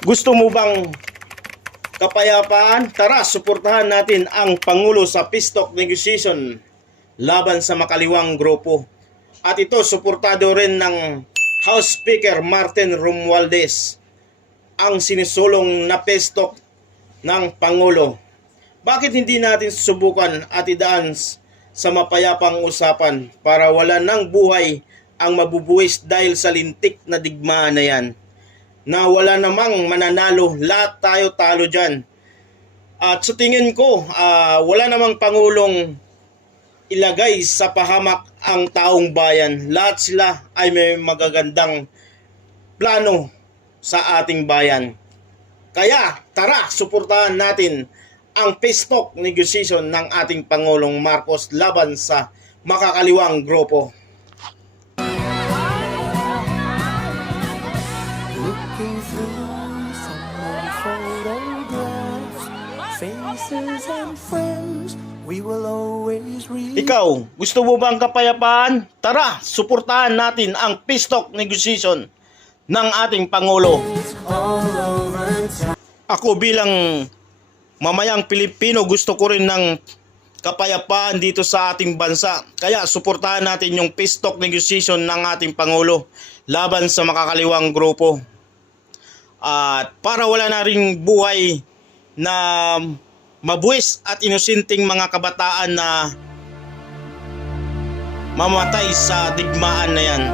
Gusto mo bang kapayapaan? Tara, suportahan natin ang Pangulo sa peace talk negotiation laban sa makaliwang grupo. At ito, suportado rin ng House Speaker Martin Romualdez, ang sinusulong na peace talk ng Pangulo. Bakit hindi natin subukan at idaan sa mapayapang usapan para wala ng buhay ang mabubuwis dahil sa lintik na digmaan na yan? Na wala namang mananalo, lahat tayo talo dyan. At sa tingin ko, wala namang Pangulong ilagay sa pahamak ang taong bayan. Lahat sila ay may magagandang plano sa ating bayan. Kaya tara, suportahan natin ang peace talk negotiation ng ating Pangulong Marcos laban sa makakaliwang grupo. Looking through some old photographs, faces and friends we will always read. Ikaw, gusto mo bang kapayapaan? Tara, suportahan natin ang peace talk negotiation ng ating Pangulo. Ako bilang mamayang Pilipino, gusto ko rin ng kapayapaan dito sa ating bansa. Kaya suportahan natin yung peace talk negotiation ng ating Pangulo laban sa makakaliwang grupo. At para wala na ring buhay na mabuwis at inosenteng mga kabataan na mamatay sa digmaan na yan.